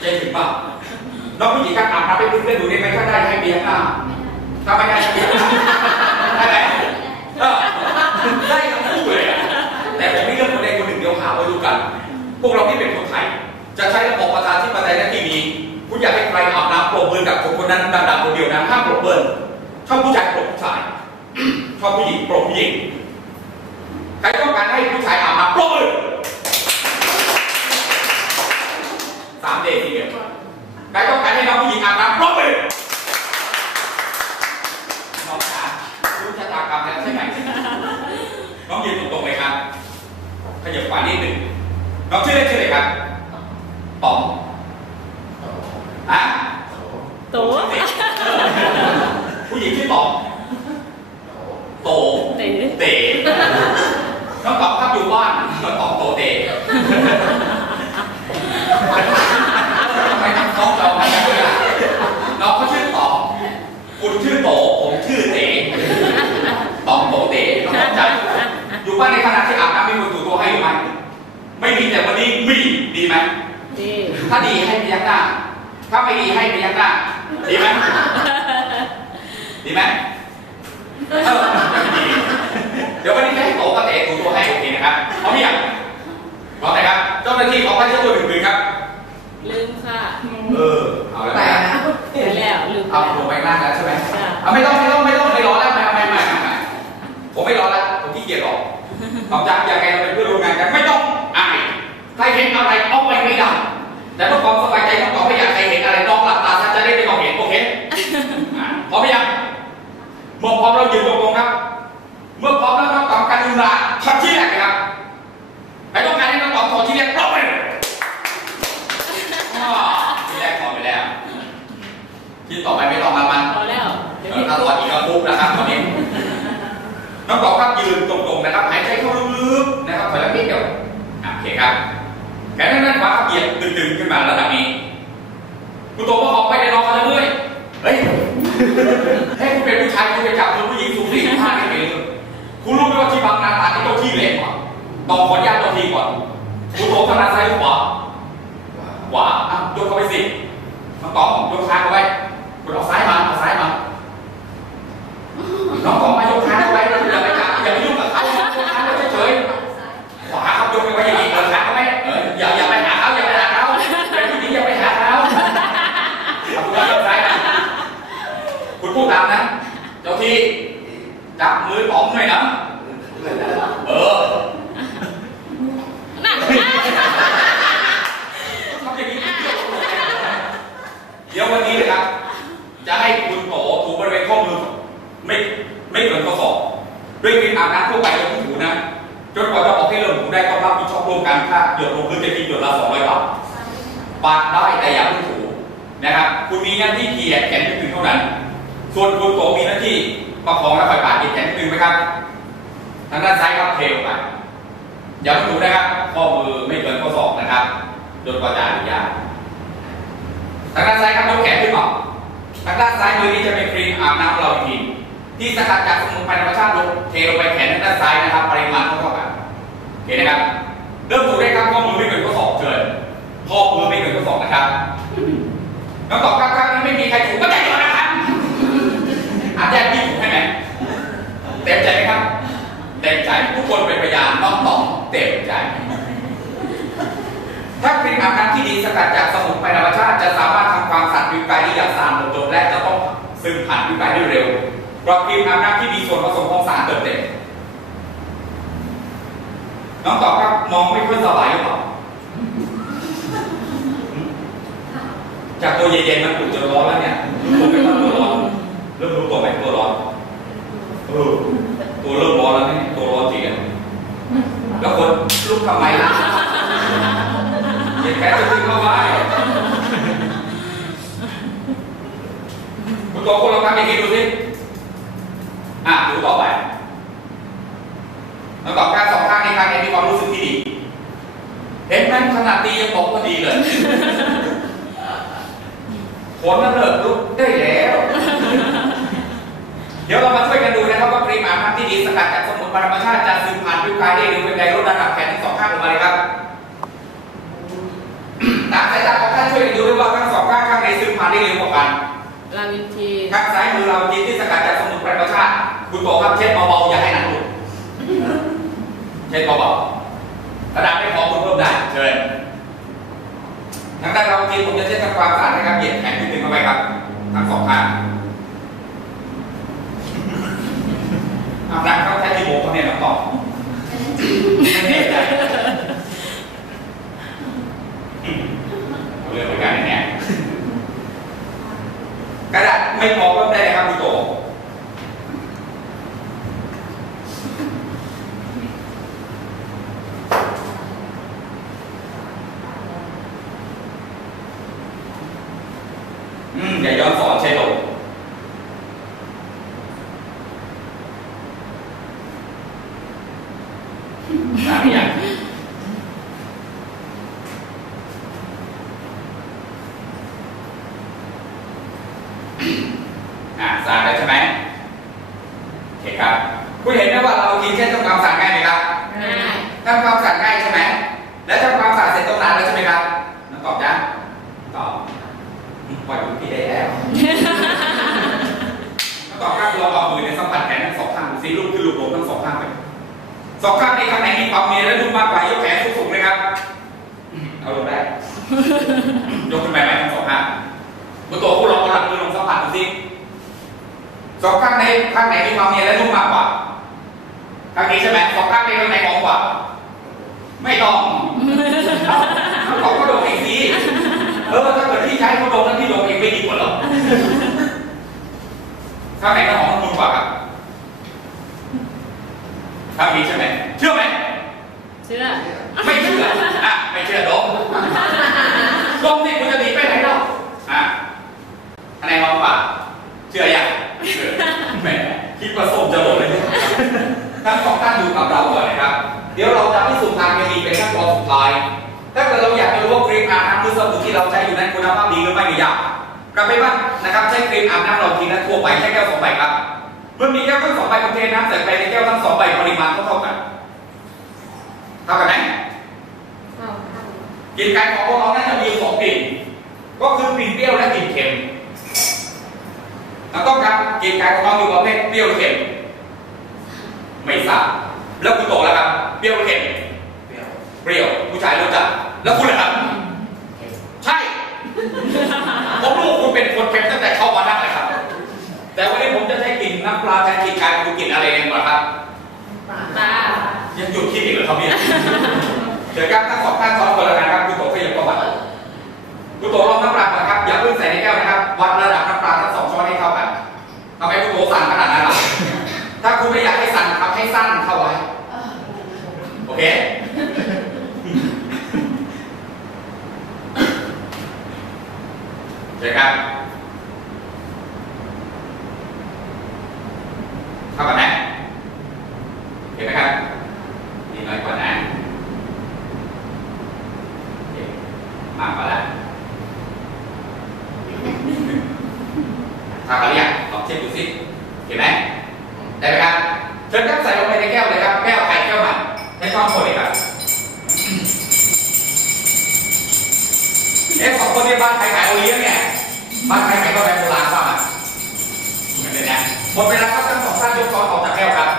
ใจถึงเปล่าน้องผู้หญิงครับอาบน้ำไปพึ่งเล่นดูได้ไหมถ้าได้ให้เบียร์หน้าถ้าไม่ได้ให้เบียร์ได้ไหมเออได้ทั้งคู่เลยอะแต่ผมไม่เลือกคนใดคนหนึ่งเดียวหาไว้ดูกัน พวกเราที่เป็นคนไทย จะใช้ระบบประชาธิปไตยและที่มีคุณอยากให้ใครอาบน้ำปรบมือกับคนคนนั้นดังๆคนเดียวนะห้ามปรบมือชอบผู้ชายปรบผู้ชายชอบผู้หญิงปรบผู้หญิงใครต้องารให้ผู้ชายอาบน้ำปรบมือสามเดย์ทีเดียวใครต้องการให้น้องผู้หญิงอาบน้ำปรบมือน้องขารู้ชะตากรรมแล้วใช่ไหมน้องยืนตรงๆเลยครับ ขยับขวานิดหนึ่งน้องชื่อเล่นชื่ออะไรครับต๋องอะ โต ผู้หญิงชื่อต๋องโต เต๋ เต๋น้องต๋องครับอยู่บ้านน้องต๋องโตเต๋ทำไม น้องเราไม่ได้เลยน้องเขาชื่อต๋องคุณชื่อโตผมชื่อเต๋ต๋องโตเต๋น้องเข้าใจอยู่บ้านในขณะที่อาบน้ำมีคนถูตัวให้หรือไม่ไม่มีแต่วันนี้มีดีไหมดีถ้าดีให้พยักหน้า ถ้าไม่ดีให้พยักหน้า ดีไหมดีไหมเออยังไม่ดีเดี๋ยววันนี้จะให้โตกับเต๋ถูตัวให้โอเคนะครับพร้อมหรือยังพร้อมนะครับเจ้าหน้าที่ขอพระเจ้าตัวหนึ่งมือครับ ลืมค่ะ เออ เอาแล้ว แต่ นะ นะ ลืมแล้วลืม เอาแล้วลงไปล่างแล้วใช่ไหมจ้ะเอาไม่ต้องไม่ต้องไม่ต้องไม่รอแล้วไม่ไม่ไม่ไม่ไม่ผมไม่รอแล้วผมขี้เกียจหรอกนอกจากยังไงเราเป็นเพื่อนร่วมงานกันไม่ต้องอายใครเห็นอะไรเอาไปไม่ได้แต่เพื่อความสบายใจต้องตอบไม่อยากใครเห็นอะไรน้องหลับตาซะจะได้ไม่ต้องเห็นโอเคอะพร้อมหรือยังเมื่อพร้อมเรายืนตรงๆครับ เมื่อพร้อมแล้วน้องตอบการดูแลช็อตที่แรกนะครับใครต้องการให้น้องตอบถอดที่แรกปรบมืออ่าที่แรกถอดไปแล้วที่ ต่อไปไม่ต้องมามันพอแล้วเดี๋ยวเอพี่อถ้าถอดอีกก็ปุ๊บนะครับตอนนี้น้องตอบครับยืนตรงๆนะครับหายใจเข้าลึกๆนะครับถอยหลังนิดเดียวอะโอเคครับแขนด้านขวาครับเหยียดตึงๆขึ้นมาระดับนี้คุณโตก็ออกไปในน้องเขาจะเมื่อยเฮ้ยให้คุณเป็นผู้ชายคุณไปจับมือผู้หญิงสูงสี่สิบห้าเมตรคุณรู้ไหมว่าที่บางนาตราที่เจ้าที่เล็กกว่าต้องขออนุญาตเจ้าที่ก่อนคุณโตถนัดซ้ายหรือขวาขวาอะยกเข้าไปสิน้องต๋องยกขาเข้าไป คุณเอาซ้ายมาเอาซ้ายมา น้องต๋องมายกขาเข้าไปอย่าไปจับอย่าไปยุ่งกับเขายกขาเข้าไปเฉยๆ ขวาครับยกไปไว้อย่างนี้เออขาเขาไหมเอออย่าอย่าไปหาเขาอย่าไปหาเขาเป็นผู้หญิงอย่าไปหาเขาเอาคุณยกซ้ายนะคุณพูดตามนะเจ้าที่จับมือป๋องหน่อยนะเออ นั่น ทำอย่างนี้เดี๋ยววันนี้นะครับ จะให้คุณโตถูบริเวณข้อมือไม่ไม่เกินข้อศอกด้วยครีมอาบน้ำทั่วไปเราที่ถูนะ จนกว่าจะบอกให้เริ่มถูได้ต้องรับผิดชอบร่วมกันถ้าหยดลงพื้นจะกินหยดละสองร้อยบาทปาดได้แต่อย่าเพิ่งถูนะครับ คุณมีหน้าที่เขี่ยแขนนิดนึงเท่านั้น ส่วนคุณโตมีหน้าที่ประคองและคอยปาดเขี่ยแขนนิดนึงไหมครับ ทางด้านซ้ายครับเทลงไปอย่าเพิ่งถูนะครับ ข้อมือไม่เกินข้อศอกนะครับจนกว่าจะอนุญาตทางด้านซ้ายครับยกแขนขึ้นมาทางด้านซ้ายมือนี้จะเป็นครีมอาบน้ำเราอีกทีที่สกัดจากสมุนไพรธรรมชาติลงเทลงไปแขนทางด้านซ้ายนะครับ ปริมาณเท่ากันโอเคนะครับ เริ่มถูได้ครับข้อมือไม่เกินข้อศอกเชิญข้อมือไม่เกินข้อศอกนะครับน้องตอบครับครั้งนี้ไม่มีใครถูกก็ใจก่อนนะครับอาจจะพี่ถูกให้ไหมเต็มใจไหมครับ เต็มใจทุกคนเป็นพยานน้องตอบเต็มใจ ถ้าครีมอาบน้ำ ที่ดีสกัดจากสมุนไพรธรรมชาติจะสามารถทำความสะอาดผิวกายได้อย่างสะอาดหมดจดและจะต้องซึมผ่านผิวกายได้เร็วเพราะครีมอาบน้ำที่มีส่วนผสมของสารเติมเต็มน้องตอบครับมองไม่ค่อยสบายหรือเปล่าจากตัวเย็นๆมันอุ่นจนร้อนแล้วเนี่ยตัวเป็นตัวร้อนเริ่มรู้ตัวไหมตัวร้อนเออตัวเริ่มร้อนแล้วเนี่ยตัวร้อนจริงแล้วคนลุกทำไมล่ะ เย็นแค่จะขึ้นเข้าไปคุณตัวคนลองทำอย่างนี้ดูสิอะดูต่อไปแล้วตอบการสองข้างในข้างนี้มีความรู้สึกที่ดี เห็นไหมขนาดดียังบอกว่าดีเลยผลนั้นเลิกลุกได้แล้ว เดี๋ยวเรามาช่วยกันดูนะครับว่าครีมาบน้ำที่ดีสกัดจากสมุนไพรธรรมชาติจะซึมผ่านผิวกายได้หรือเป็นไงลดระดับแขนทั้งสองข้างลงมาเลยครับ ตามสายตาของท่านช่วยกันดูด้วย ภัณฑ์ ลาวินที ข้างซ้ายมือเราจีนที่สกัดจากสมุนไพรธรรมชาติ คุณโตครับเช็ดเบาๆอย่าให้หนักหลุดเช็ดเบาๆกระดาษไม่พอคุณเพิ่มได้เชิญทางด้า นเราจีนผมจะเช็ดทำความสะอาดนะครับเหยียดแขนนิดนึงเข้าไปครับทั้งสองข้างเอาหนักเขาใช้ที่โบกเขาเนี่ยน้องต่อไม่แน่ใจเอาเรื่องเหมือนกันเนี่ย กระดาษไม่พอเพิ่มได้เลยครับคุณโตอืมอย่าย้อนสอนใช่ลง สามอย่างอ่าสร้างได้ใช่ไหมโอเคครับ คุณเห็นไหมว่าเรากินแค่ทำความสะอาดง่ายไหมครับ ง่าย ทำความสะอาดง่ายใช่ไหม แล้วทำความสะอาดเสร็จต้องล้างแล้วใช่ไหมครับน้องตอบจ้ะตอบปล่อยมือพี่ได้แล้วน้องตอบครับเราเอามือในยสัมผัสแขนทั้งสองข้างซีลูกคือลูกลงทั้งสองข้างไป สองข้างในข้างไหนมีความเนียนและนุ่มมากกว่ายกแขนสูงๆเลยครับอืมเอาลงได้ ยกขึ้นไปไหมทั้งสองข้างบนตัวผู้ลองเอาหลังมือลงสัมผัสดูสิสองข้างในข้างไหนมีความเนียนและนุ่มมากกว่าข้างนี้ใช่ไหมสองข้างในข้างไหนมองกว่า ไม่ต้องเขาบอกก็โดนเองสิเออถ้าเกิดพี่ใช้เขาโดนแล้วพี่โดนเองไม่ดีกว่าเหรอข้างไหนก็หอมนุ่มกว่าครับ ข้างนี้ใช่ไหมเชื่อไหมเชื่อไม่เชื่ออะไม่เชื่อดมดมนี่คุณจะหนีไปไหนเล่าอะข้างในมองกว่าเชื่อยังเชื่อแหมคิดว่าส้มจะหล่นเลยเนี่ยทั้งสองท่านอยู่กับเราก่อนนะครับ เดี๋ยวเราจะพิสูจน์ทางเคมีเป็นขั้นตอนสุดท้ายถ้าเกิดเราอยากจะรู้ว่าครีมอาบน้ำหรือสบู่ที่เราใช้อยู่นั้นคุณภาพดีหรือไม่ไม่ยากกลับไปบ้านนะครับใช้ครีมอาบน้ำเราทีนั้นทั่วไปใช้แก้วสองใบครับ เมื่อมีแก้วทั้งสองใบคุณเทน้ำใส่ไปในแก้วทั้งสองใบปริมาณเท่าๆกัน เท่ากันไหมกลิ่นกายของพวกเราน่าจะมีอยู่สองกลิ่น ก็คือกลิ่นเปรี้ยวและกลิ่นเค็มแล้วต้องครับกลิ่นกายของเราอยู่ประเภทเปรี้ยวหรือเค็ม ไม่ทราบแล้วคุณโตแล้วครับ เปรี้ยวหรือเค็ม เปรี้ยว เปรี้ยว ผู้ชายรู้จัก แล้วคุณล่ะครับ ใช่ ผมรู้คุณเป็นคนเค็มตั้งแต่เข้ามานั่งเลยครับ แต่วันนี้ ผมจะใช้กลิ่นน้ำปลาแทนกลิ่นกายคุณกลิ่นอะไรกันก่อนครับตายังหยุดคิดอีกเหรอครับเนี่ยเดี๋ยวครับทั้งสองท่านซ้อนคนละกันครับคุณโตขยับเข้ามาคุณโตลองน้ำปลาก่อนครับอย่าเพิ่งใส่ในแก้วนะครับวัดระดับน้ำปลาทั้งสองช้อนให้เท่ากันทำไมคุณโตสั่นขนาดนั้นล่ะถ้าคุณไม่อยากให้สั่นทำให้สั้นเข้าไว้โอเคเดี๋ยวครับเท่ากันนะเห็นไหมครับนี่น้อยกว่านะโอเคมากกว่าแล้วทำกันหรือยังลองเช็คดูสิเห็นไหมได้ไหมครับเชิญครับใส่ลงไปในแก้วเลยครับ แก้วไข่แก้วมันให้ช่องคนเลยครับเอ๊ะสองคนที่บ้านใครขายโอเลี้ยงเนี่ยบ้านใครขายกาแฟโบราณบ้างอะเหมือนกันนะหมดเวลาครับทั้งสองท่านยกช้อนออกจากแก้วครับ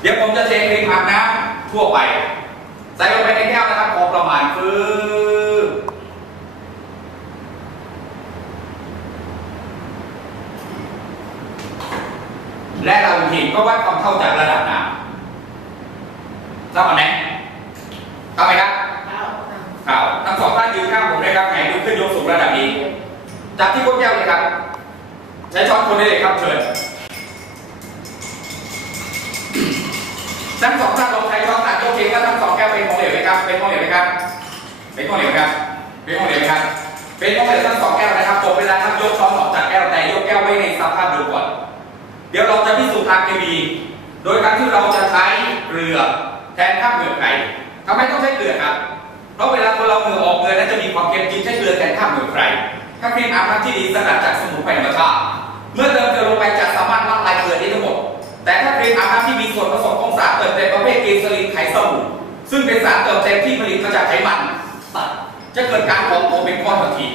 เดี๋ยวผมจะเทครีมอาบน้ำทั่วไปใส่ลงไปในแก้วนะครับพอประมาณฟืบและเราหินก็วัดความเข้าจากระดับน้ำทราบไหมเข้าไหมครับ นี้ จับที่ก้นแก้วเลยครับ ใช้ช้อนคนได้เลยครับเชิญทั้งสองท่านลองใช้ช้อนตักยกเองว่าทั้งสองแก้วเป็นของเหลวไหมครับ เป็นของเหลวไหมครับ เป็นของเหลวไหมครับ เป็นของเหลวไหมครับ เป็นของเหลวทั้งสองแก้วนะครับจบเวลาครับยกช้อนออกจากแก้วแต่ยกแก้วไว้ในสภาพเดิมก่อน เดี๋ยวเราจะพิสูจน์ทางเคมี โดยการที่เราจะใช้เกลือแทนข้าวเหงื่อไก่ทำไมต้องใช้เกลือครับ เพราะเวลาคนเราเมื่อออกเกลือนั้นจะมีความเค็มจึงใช้เกลือแทนข้าวเหงื่อไก่ถ้าครีมอาบน้ำที่ดีสกัดจากสมุนไพรธรรมชาติเมื่อเติมเกลือลงไปจะสามารถละลายเกลือได้ทั้งหมด แต่ถ้าครีมอาบน้ำที่มีส่วนผสมของสารเติมเต็มประเภทเกสรีนไขสบู่ซึ่งเป็นสารเติมเต็มที่ผลิตมาจากไขมันจะเกิดการของตัวเป็นก้อนทันที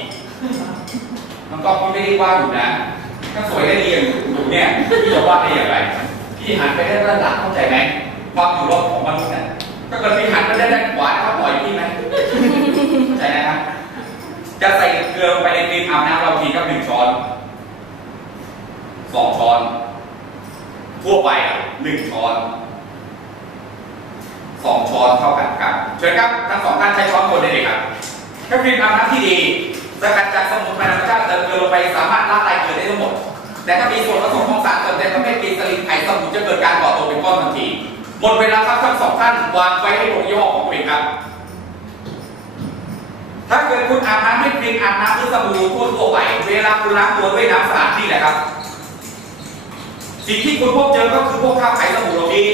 มันก็พี่ไม่ได้ว่าอยู่นะถ้าสวยได้ดีอย่างอยู่เนี่ยพี่จะว่าได้อย่างไรพี่หันไปได้านหลังเข้าใจไหมความอยู่รอดของมนุษย์เนี่ย ถ้าเกิดพี่หันได้านขวาเขาปล่อยพี่ไหมเข้าใจนะครับ จะใส่เกลือไปในครีมอาบน้ำเราทีก็หนึ่งช้อนสองช้อน ทั่วไปอะหนึ่งช้อนสองช้อนเท่ากันครับเชิญครับทั้งสองท่านใช้ช้อนคนได้เลยครับถ้าครีมอาบน้ำที่ดีสกัดจากสมุนไพรธรรมชาติเติมเกลือลงไปสามารถละลายเกลือได้ทั้งหมดแต่ถ้ามีส่วนผสมของสารเติมเต็มประเภทกรีซาลินไขสมุนจะเกิดการก่อตัวเป็นก้อนทันที มดเวลาครับทั้งสองท่านวางไว้ให้ตรงยี่ห้อของตัวเองครับ ถ้าเกิดคุณอาบน้ำด้วยครีมอาบน้ำด้วยสบู่ทั่วๆไป เวลาคุณล้างตัวด้วยน้ำสะอาดนี่แหละครับ สิ่งที่คุณพบเจอก็คือพวกข้าวไข่สบู่เหล่านี้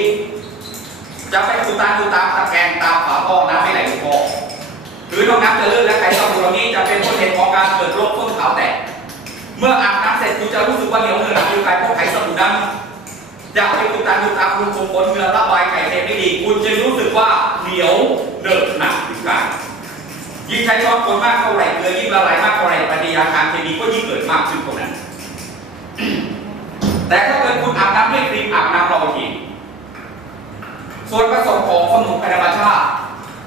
จะไปอุดตามอุดตามตะแกรงตามฝาท่อน้ำไม่ไหลลงคอหรือนอกน้ำจะลื่นและไข่สบู่เหล่านี้จะเป็นต้นเหตุของการเกิดโรคต้นขาวแตก เมื่ออาบน้ำเสร็จคุณจะรู้สึกว่าเหนียวเหนอะหนักอยู่กายพวกไข่สบู่ดำ นั้นจะไปอุดตันอุดตาคุณส่งผลเหงื่อระบายไข่เทไม่ดี คุณจะรู้สึกว่าเหนียวเหนอะหนักอยู่กายยิ่งใช้ช้อนคนมากเท่าไหร่เกลือยิ่งละลายมากเท่าไหร่ปฏิกิริยาทางเคมีก็ยิ่งเกิดมากขึ้นเท่านั้น แต่ถ้าเกิดคุณอาบน้ำด้วยครีมอาบน้ำเราทีส่วนผสมของสมุนไพรธรรมชาติ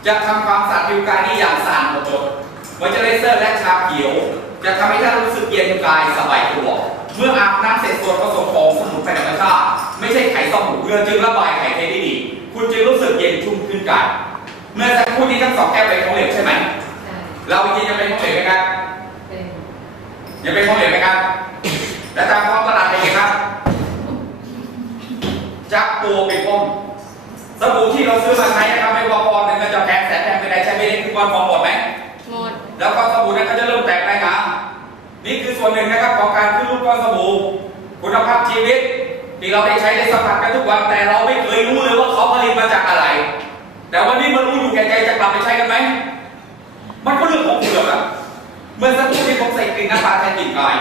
จะทำความสะอาดผิวกายนี้อย่างสะอาดหมดจดมอยเจอไรเซอร์และชาเขียว จะทำให้ท่านรู้สึกเย็นกายสบายตัว เมื่ออาบน้ำเสร็จส่วนผสมของสมุนไพรธรรมชาติไม่ใช่ไข่สมุนเกลือจึงระบายไข่เทได้ดี คุณจึงรู้สึกเย็นชุ่มขึ้นกายเมื่อสักครู่นี้ทั้งสองแก้วเป็นของเหลวใช่ไหมใช่เราจริงจะเป็นของเหลวไหมครับเป็นยังเป็นของเหลวไหมครับ และตามท้องตลาดเป็นไงครับ จับตัวเป็นก้นสบู่ที่เราซื้อมาใช้นะครับไม่ว่าปอนด์หนึ่งก็จะแพงแสนแพงไปไหนใช้ไม่ได้ทุกวันพอหมดไหมหมดแล้วก็สบู่นั้นก็จะเริ่มแตกรายงานนี่คือ ส่วนหนึ่งนะครับของการขึ้นรูปก้อนสบู่คุณภาพชีวิตที่เราได้ใช้ได้สัมผัสกันทุกวันแต่เราไม่เคยรู้เลยว่าเขาผลิตมาจากอะไร แต่วันนี้มารู้อยู่แก่ใจจะกลับไปใช้กันไหมมันก็เรื่องของเปลือกอะเมื่อสักครู่ที่ผมใส่กลิ่นน้ำปลาแทนกลิ่นกาย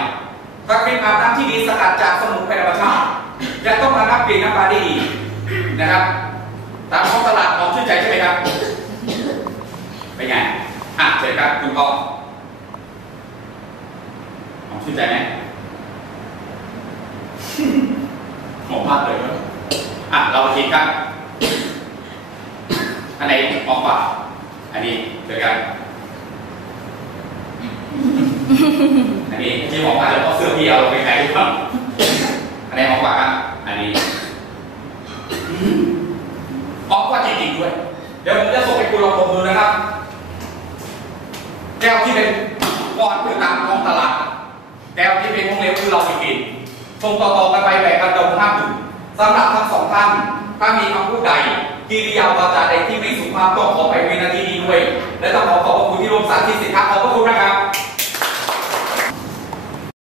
ถ้ากลิ่นอาบน้ำที่ดีสกัดจากสมุนไพรธรรมชาติจะต้องระงับกลิ่นน้ำปลาได้ดีนะครับตามท้องตลาดของชื่นใจใช่ไหมครับเป็นไงอะเชิญครับคุณกองขอ ชื่นใจไหมหอมมากเลยอะ เรามาคิดครับ อันไหนหอมกว่าอันนี้เชิญกันอันนี้ที่หอมกว่าเดี๋ยวเอาเสื้อพี่เอาลงไปใส่ดูครับ อันไหนหอมกว่าครับอันนี้หอมกว่าจริงๆด้วย เดี๋ยวผมจะส่งให้คุณลองดมดูนะครับ แก้วที่เป็นก้อนคือตามท้องตลาด แนวที่เป็นวงเล็บคือเราสิกินตรงต่อต่อกันไปแบ่งกันดงห้ามอยู่สำหรับทั้งสองท่าน ถ้ามีคำพูดใดกิริยาวาจาใดที่ไม่สุภาพก็ขอไปเวนาทีนี้ด้วย และต้องขอขอบคุณที่ร่วมสาธิตสิทธิ์ครับขอบคุณนะครับ